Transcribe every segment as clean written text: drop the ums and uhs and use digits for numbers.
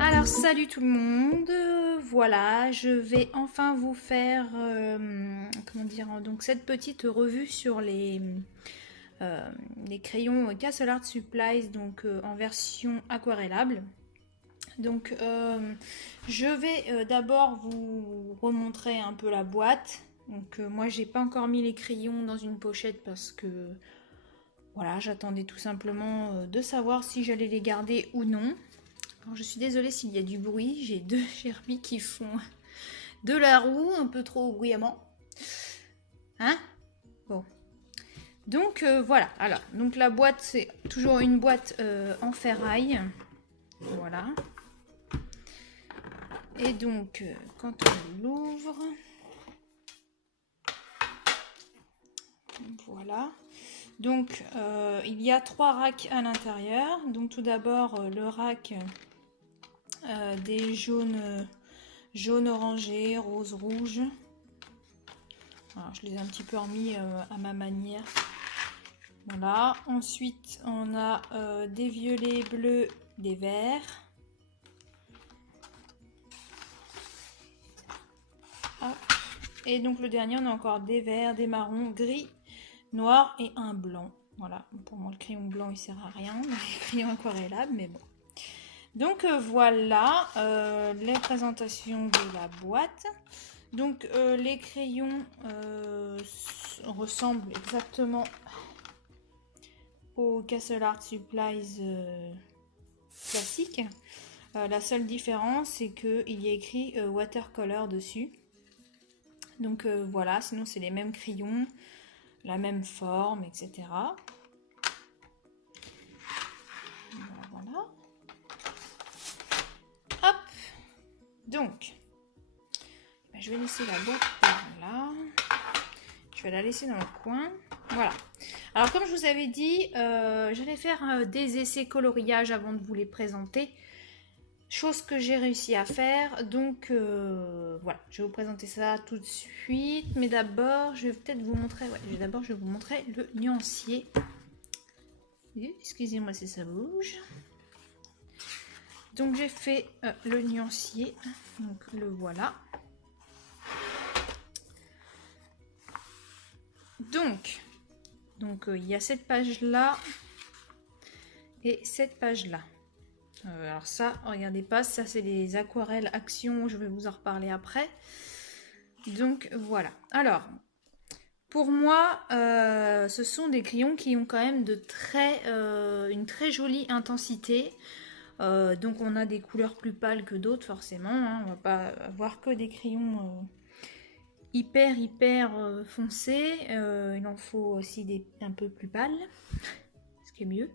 Alors salut tout le monde, voilà, je vais enfin vous faire comment dire, donc cette petite revue sur les crayons Castle Art Supplies, donc en version aquarellable. Donc je vais d'abord vous remontrer un peu la boîte. Donc moi j'ai pas encore mis les crayons dans une pochette parce que voilà, j'attendais tout simplement de savoir si j'allais les garder ou non. Alors, je suis désolée s'il y a du bruit, j'ai deux Sherby qui font de la roue un peu trop bruyamment. Hein? Bon. Donc voilà, alors, donc la boîte c'est toujours une boîte en ferraille. Voilà. Et donc quand on l'ouvre, voilà. Donc il y a 3 racks à l'intérieur. Donc tout d'abord le rack des jaunes, jaune orangé, rose rouge. Alors, je les ai un petit peu remis à ma manière. Voilà. Ensuite, on a des violets, bleus, des verts. Hop. Et donc le dernier, on a encore des verts, des marrons, gris, noirs et un blanc. Voilà. Pour moi, le crayon blanc, il sert à rien. Les crayons aquarellables, mais bon. Donc voilà les présentations de la boîte. Donc les crayons ressemblent exactement au Castle Art Supplies classique. La seule différence c'est qu'il y a écrit watercolor dessus. Donc voilà, sinon c'est les mêmes crayons, la même forme, etc. Voilà. Hop. Donc, je vais laisser la boîte par là. Je vais la laisser dans le coin. Voilà. Alors comme je vous avais dit, j'allais faire des essais coloriage avant de vous les présenter. Chose que j'ai réussi à faire. Donc voilà, je vais vous présenter ça tout de suite. Mais d'abord, je vais peut-être vous montrer. Ouais, d'abord, je vais vous montrer le nuancier. Excusez-moi si ça bouge. Donc j'ai fait le nuancier. Donc le voilà. Donc il y a cette page là et cette page là. Alors ça, regardez pas, ça c'est des aquarelles action, je vais vous en reparler après. Donc voilà. Alors, pour moi, ce sont des crayons qui ont quand même une très jolie intensité. Donc on a des couleurs plus pâles que d'autres forcément. Hein. On va pas avoir que des crayons hyper foncés. Il en faut aussi des un peu plus pâles, ce qui est mieux.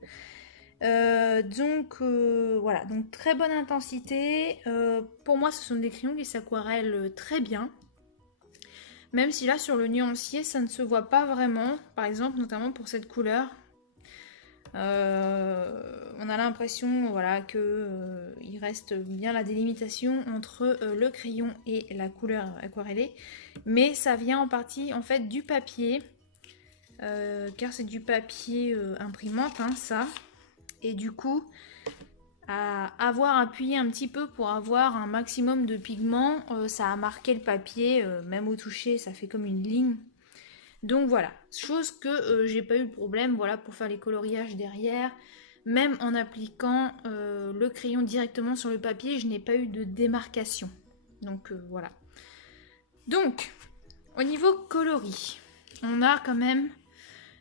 Voilà, donc très bonne intensité. Pour moi, ce sont des crayons qui s'aquarellent très bien. Même si là, sur le nuancier, ça ne se voit pas vraiment. Par exemple, notamment pour cette couleur. On a l'impression voilà, qu'il reste bien la délimitation entre le crayon et la couleur aquarellée. Mais ça vient en partie en fait du papier. Car c'est du papier imprimante, hein, ça. Et du coup, à avoir appuyé un petit peu pour avoir un maximum de pigments, ça a marqué le papier, même au toucher, ça fait comme une ligne. Donc voilà, chose que j'ai pas eu de problème voilà, pour faire les coloriages derrière. Même en appliquant le crayon directement sur le papier, je n'ai pas eu de démarcation. Donc voilà. Donc, au niveau coloris, on a quand même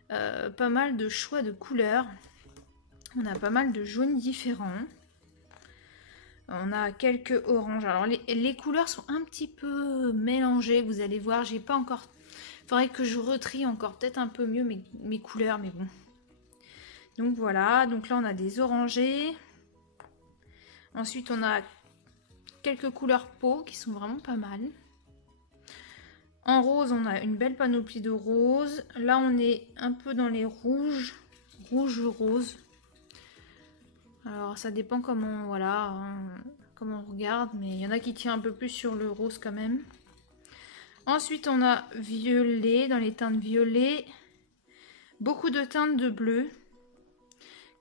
pas mal de choix de couleurs. On a pas mal de jaunes différents. On a quelques oranges. Alors les couleurs sont un petit peu mélangées. Vous allez voir, j'ai pas encore... Il faudrait que je retrie encore peut-être un peu mieux mes couleurs, mais bon. Donc voilà, donc là on a des orangés. Ensuite on a quelques couleurs peau qui sont vraiment pas mal. En rose, on a une belle panoplie de roses. Là on est un peu dans les rouges, rouge-rose. Alors ça dépend comment, voilà, hein, comment on regarde, mais il y en a qui tirent un peu plus sur le rose quand même. Ensuite, on a violet, dans les teintes violet. Beaucoup de teintes de bleu.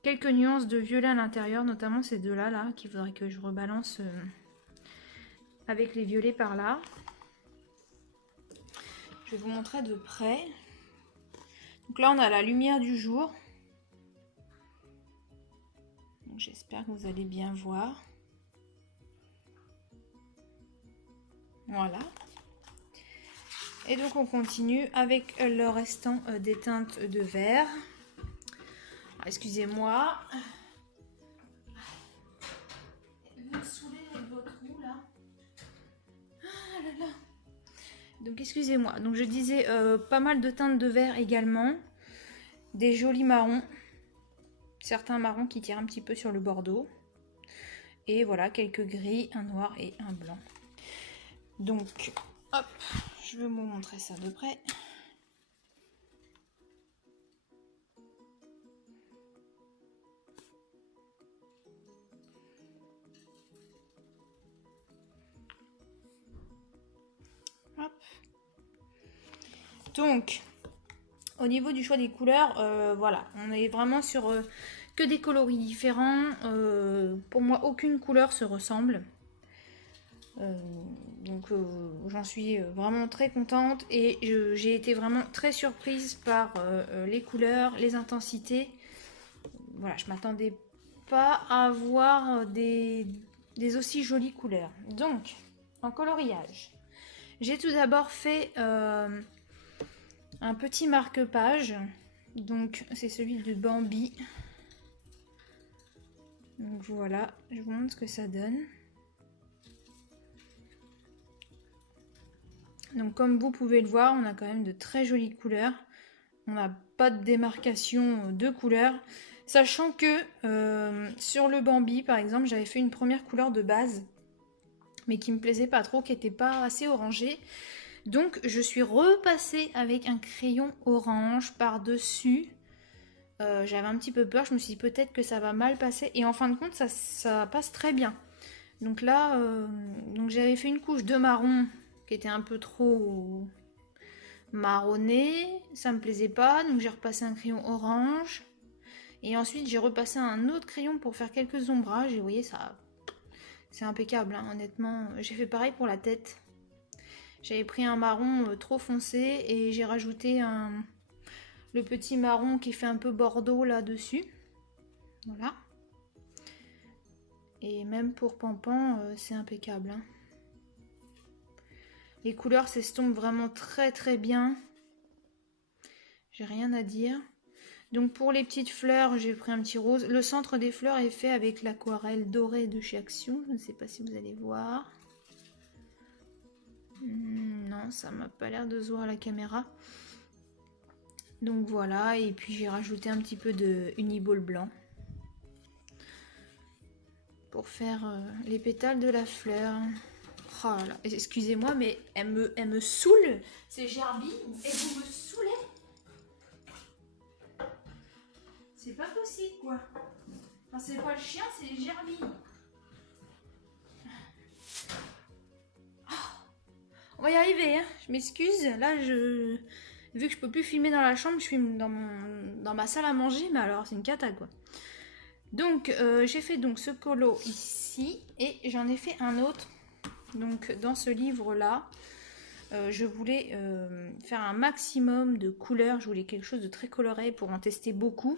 Quelques nuances de violet à l'intérieur, notamment ces deux-là, là, qu'il faudrait que je rebalance avec les violets par là. Je vais vous montrer de près. Donc là, on a la lumière du jour. J'espère que vous allez bien voir. Voilà. Et donc on continue avec le restant des teintes de vert. Excusez-moi. Vous me saoulez avec votre roue là. Ah là là. Donc excusez-moi. Donc je disais pas mal de teintes de vert également. Des jolis marrons. Certains marrons qui tirent un petit peu sur le bordeaux. Et voilà, quelques gris, un noir et un blanc. Donc, hop, je vais vous montrer ça de près. Hop. Donc, au niveau du choix des couleurs, voilà, on est vraiment sur que des coloris différents. Pour moi, aucune couleur se ressemble. Donc j'en suis vraiment très contente et j'ai été vraiment très surprise par les couleurs, les intensités. Voilà, je m'attendais pas à avoir des aussi jolies couleurs. Donc, en coloriage, j'ai tout d'abord fait un petit marque-page. Donc c'est celui de Bambi. Donc voilà, je vous montre ce que ça donne. Donc comme vous pouvez le voir, on a quand même de très jolies couleurs. On n'a pas de démarcation de couleurs. Sachant que sur le Bambi, par exemple, j'avais fait une première couleur de base, mais qui me plaisait pas trop, qui n'était pas assez orangée. Donc je suis repassée avec un crayon orange par-dessus. J'avais un petit peu peur, je me suis dit peut-être que ça va mal passer. Et en fin de compte, ça passe très bien. Donc là, donc j'avais fait une couche de marron qui était un peu trop marronné, ça me plaisait pas, donc j'ai repassé un crayon orange et ensuite j'ai repassé un autre crayon pour faire quelques ombrages et vous voyez ça c'est impeccable hein, honnêtement. J'ai fait pareil pour la tête, j'avais pris un marron trop foncé et j'ai rajouté le petit marron qui fait un peu bordeaux là dessus, voilà. Et même pour Pampan c'est impeccable hein. Les couleurs s'estompent vraiment très très bien. J'ai rien à dire. Donc pour les petites fleurs, j'ai pris un petit rose. Le centre des fleurs est fait avec l'aquarelle dorée de chez Action. Je ne sais pas si vous allez voir. Non, ça m'a pas l'air de se voir à la caméra. Donc voilà, et puis j'ai rajouté un petit peu de Uniball blanc. Pour faire les pétales de la fleur. Oh là là, excusez-moi, mais elle me saoule, ces gerbilles, et vous me saoulez. C'est pas possible, quoi. Enfin, c'est pas le chien, c'est les gerbilles. Oh, on va y arriver, hein. Je m'excuse. Là, vu que je peux plus filmer dans la chambre, je filme dans ma salle à manger, mais alors c'est une cata, quoi. Donc, j'ai fait donc ce colo ici, et j'en ai fait un autre. Donc dans ce livre là je voulais faire un maximum de couleurs, je voulais quelque chose de très coloré pour en tester beaucoup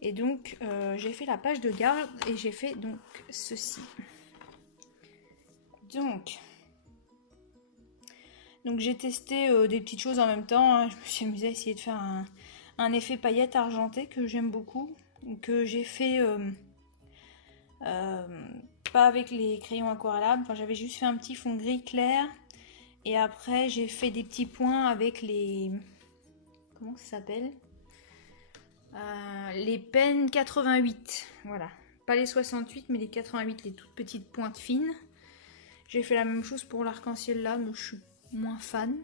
et donc j'ai fait la page de garde et j'ai fait donc ceci. Donc j'ai testé des petites choses en même temps hein. Je me suis amusée à essayer de faire un effet paillette argentée que j'aime beaucoup, que j'ai fait pas avec les crayons aquarellables, enfin j'avais juste fait un petit fond gris clair et après j'ai fait des petits points avec les, comment ça s'appelle, les pennes 88, voilà, pas les 68 mais les 88, les toutes petites pointes fines. J'ai fait la même chose pour l'arc-en-ciel là, mais je suis moins fan.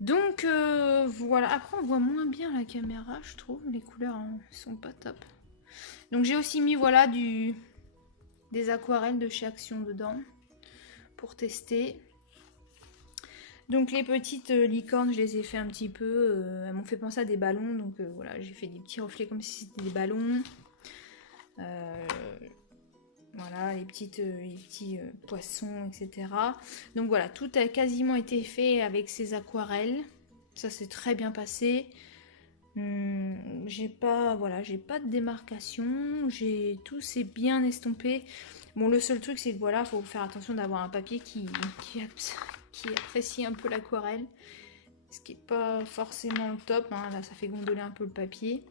Donc voilà, après on voit moins bien la caméra je trouve, les couleurs sont pas top. Donc j'ai aussi mis voilà des aquarelles de chez Action dedans pour tester. Donc les petites licornes, je les ai fait un petit peu, elles m'ont fait penser à des ballons, donc voilà, j'ai fait des petits reflets comme si c'était des ballons. Voilà, les petits poissons, etc. Donc voilà, tout a quasiment été fait avec ces aquarelles. Ça s'est très bien passé. J'ai pas de démarcation. Tout s'est bien estompé. Bon, le seul truc, c'est que voilà, faut faire attention d'avoir un papier qui apprécie un peu l'aquarelle. Ce qui est pas forcément le top. Hein. Là, ça fait gondoler un peu le papier.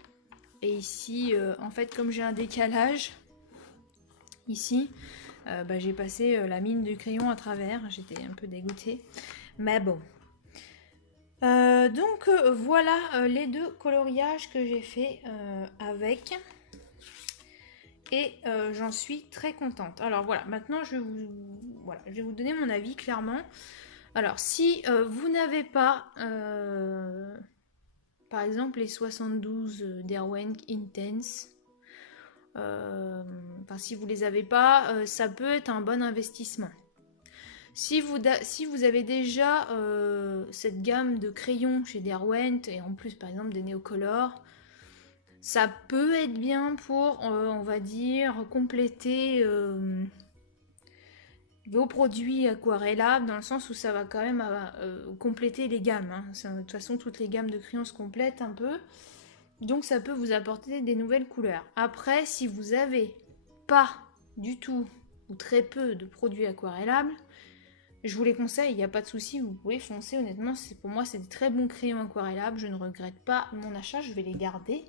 Et ici, en fait, comme j'ai un décalage, ici, j'ai passé la mine du crayon à travers. J'étais un peu dégoûtée. Mais bon. Donc voilà les deux coloriages que j'ai fait avec. Et j'en suis très contente. Alors voilà, maintenant je vais vous donner mon avis clairement. Alors si vous n'avez pas par exemple les 72 Derwent Intense, enfin si vous les avez pas, ça peut être un bon investissement. Si vous avez déjà cette gamme de crayons chez Derwent et en plus par exemple des Neocolor, ça peut être bien pour, on va dire, compléter vos produits aquarellables dans le sens où ça va quand même compléter les gammes. Hein. De toute façon, toutes les gammes de crayons se complètent un peu. Donc ça peut vous apporter des nouvelles couleurs. Après, si vous n'avez pas du tout ou très peu de produits aquarellables, je vous les conseille, il n'y a pas de souci, vous pouvez foncer. Honnêtement, pour moi, c'est des très bons crayons aquarellables. Je ne regrette pas mon achat, je vais les garder.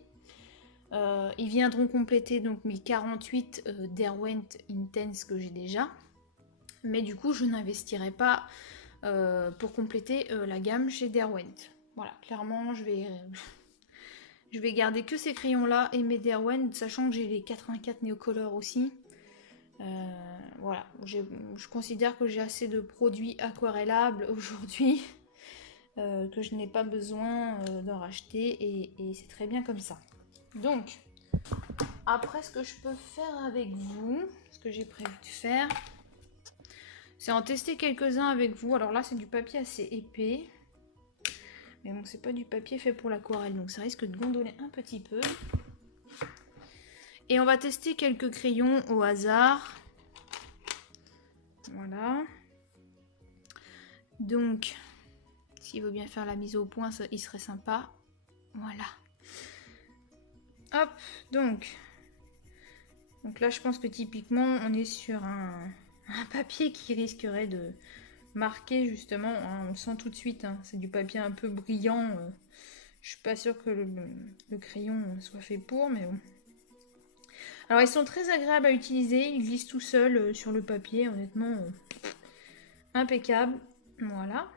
Ils viendront compléter donc mes 48 Derwent Intense que j'ai déjà. Mais du coup, je n'investirai pas pour compléter la gamme chez Derwent. Voilà, clairement, je vais garder que ces crayons-là et mes Derwent, sachant que j'ai les 84 Neocolor aussi. Voilà, je considère que j'ai assez de produits aquarellables aujourd'hui que je n'ai pas besoin d'en racheter et c'est très bien comme ça. Donc, après ce que je peux faire avec vous, ce que j'ai prévu de faire, c'est en tester quelques-uns avec vous. Alors là, c'est du papier assez épais. Mais bon, c'est pas du papier fait pour l'aquarelle, donc ça risque de gondoler un petit peu. Et on va tester quelques crayons au hasard. Voilà. Donc, s'il veut bien faire la mise au point, ça, il serait sympa. Voilà. Hop, donc là, je pense que typiquement, on est sur un papier qui risquerait de marquer justement. Hein, on le sent tout de suite, hein, c'est du papier un peu brillant. Je suis pas sûre que le crayon soit fait pour, mais bon. Alors, ils sont très agréables à utiliser. Ils glissent tout seuls sur le papier, honnêtement. Impeccable. Voilà.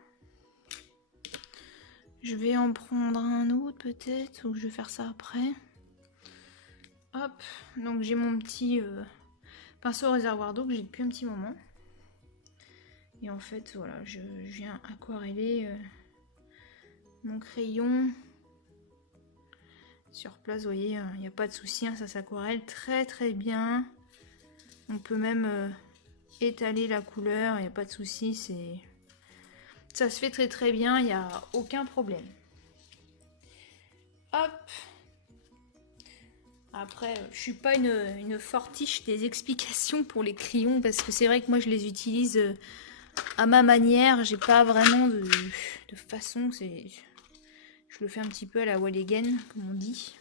Je vais en prendre un autre peut-être, ou je vais faire ça après. Hop, donc j'ai mon petit pinceau au réservoir d'eau que j'ai depuis un petit moment. Et en fait, voilà, je viens aquareller mon crayon sur place. Vous voyez, il n'y a pas de souci, hein, ça s'aquarelle très très bien. On peut même étaler la couleur, il n'y a pas de souci, ça se fait très très bien, il n'y a aucun problème. Hop. Après, je suis pas une fortiche des explications pour les crayons parce que c'est vrai que moi je les utilise à ma manière. J'ai pas vraiment de façon. Je le fais un petit peu à la Walligan, comme on dit.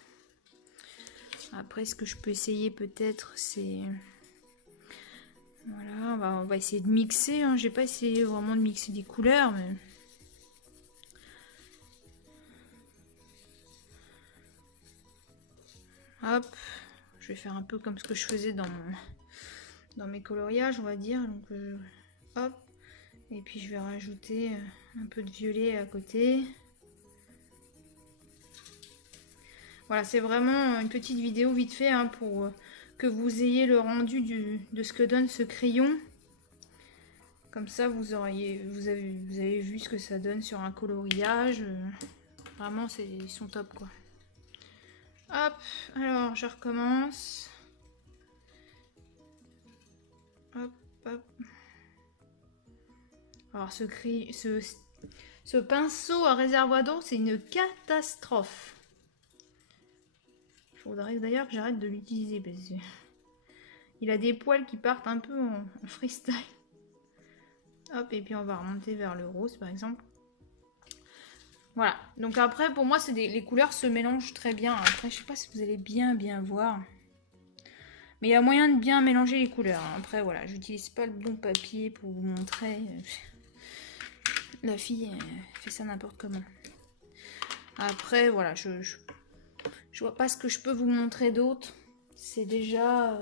Après, ce que je peux essayer peut-être, c'est voilà, on va essayer de mixer. Hein. J'ai pas essayé vraiment de mixer des couleurs, mais hop, je vais faire un peu comme ce que je faisais dans mes coloriages, on va dire. Donc, hop, et puis je vais rajouter un peu de violet à côté. Voilà, c'est vraiment une petite vidéo vite fait hein, pour que vous ayez le rendu de ce que donne ce crayon. Comme ça, vous avez vu ce que ça donne sur un coloriage. Vraiment, ils sont top quoi. Hop, alors je recommence. Hop, hop. Alors ce Ce pinceau à réservoir d'eau, c'est une catastrophe. Il faudrait d'ailleurs que j'arrête de l'utiliser parce que il a des poils qui partent un peu en freestyle. Hop, et puis on va remonter vers le rose par exemple. Voilà, donc après pour moi les couleurs se mélangent très bien. Après je sais pas si vous allez bien voir. Mais il y a moyen de bien mélanger les couleurs. Après voilà, j'utilise pas le bon papier pour vous montrer. La fille fait ça n'importe comment. Après voilà, je vois pas ce que je peux vous montrer d'autre. C'est déjà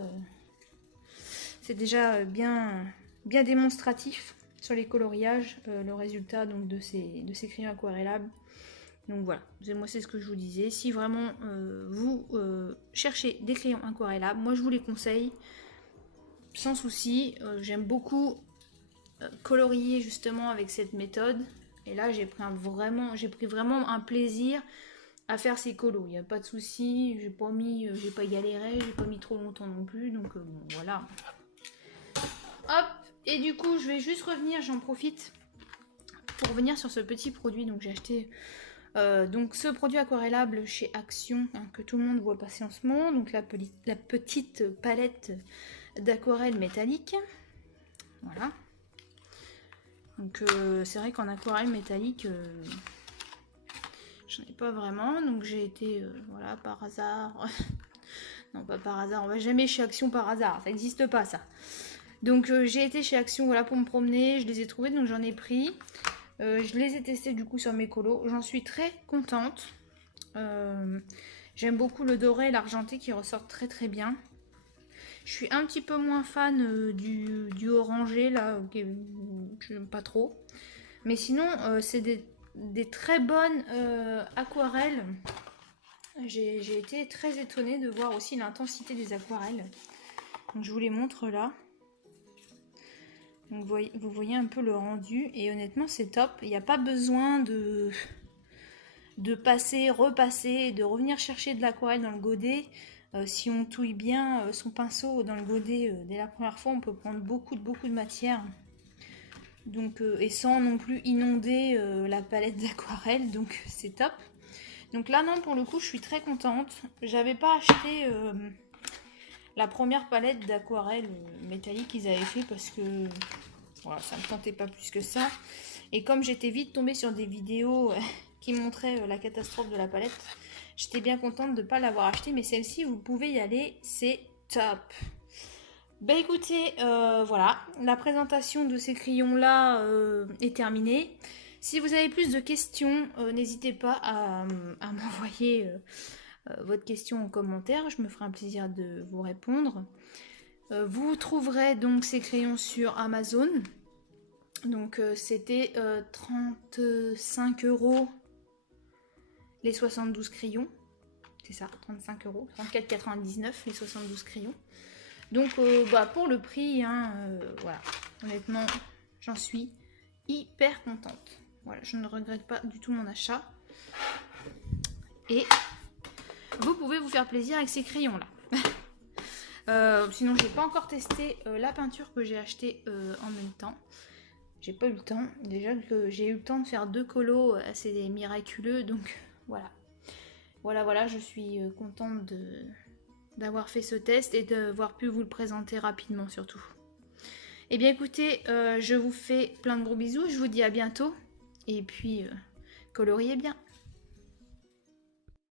bien démonstratif sur les coloriages, le résultat donc de ces crayons aquarellables. Donc voilà, moi c'est ce que je vous disais. Si vraiment vous cherchez des crayons aquarellables, moi je vous les conseille sans souci. J'aime beaucoup colorier justement avec cette méthode. Et là j'ai pris vraiment un plaisir à faire ces colos. Il n'y a pas de souci, j'ai pas galéré, j'ai pas mis trop longtemps non plus. Donc bon, voilà. Hop, et du coup je vais juste revenir, j'en profite pour revenir sur ce petit produit. Donc j'ai acheté donc ce produit aquarellable chez Action, hein, que tout le monde voit passer en ce moment. Donc la petite palette d'aquarelle métallique. Voilà. Donc c'est vrai qu'en aquarelle métallique, j'en ai pas vraiment. Donc j'ai été, voilà, par hasard. Non, pas par hasard, on va jamais chez Action par hasard, ça n'existe pas ça. Donc j'ai été chez Action, voilà, pour me promener, je les ai trouvés, donc j'en ai pris. Je les ai testés du coup sur mes colos, j'en suis très contente. J'aime beaucoup le doré et l'argenté qui ressortent très très bien. Je suis un petit peu moins fan du orangé là, okay, j'aime pas trop. Mais sinon c'est des très bonnes aquarelles. J'ai été très étonnée de voir aussi l'intensité des aquarelles. Donc je vous les montre là. Donc vous voyez un peu le rendu et honnêtement c'est top. Il n'y a pas besoin de passer, repasser, de revenir chercher de l'aquarelle dans le godet. Si on touille bien son pinceau dans le godet dès la première fois, on peut prendre beaucoup de matière. Donc, et sans non plus inonder la palette d'aquarelle, donc c'est top. Donc là non, pour le coup je suis très contente. J'avais pas acheté la première palette d'aquarelle métallique qu'ils avaient fait parce que voilà, ça me tentait pas plus que ça. Et comme j'étais vite tombée sur des vidéos qui montraient la catastrophe de la palette, j'étais bien contente de ne pas l'avoir acheté. Mais celle-ci, vous pouvez y aller, c'est top. Bah écoutez, voilà, la présentation de ces crayons-là est terminée. Si vous avez plus de questions, n'hésitez pas à m'envoyer votre question en commentaire. Je me ferai un plaisir de vous répondre. Vous trouverez donc ces crayons sur Amazon. Donc c'était 35 € les 72 crayons. C'est ça, 35 €, 34,99 les 72 crayons. Donc bah, pour le prix, hein, voilà, honnêtement, j'en suis hyper contente. Voilà, je ne regrette pas du tout mon achat. Et vous pouvez vous faire plaisir avec ces crayons-là. Sinon, j'ai pas encore testé la peinture que j'ai achetée en même temps. J'ai pas eu le temps. Déjà que j'ai eu le temps de faire 2 colos assez miraculeux, donc voilà. Voilà, je suis contente d'avoir fait ce test et d'avoir pu vous le présenter rapidement surtout. Et bien écoutez, je vous fais plein de gros bisous, je vous dis à bientôt. Et puis, coloriez bien.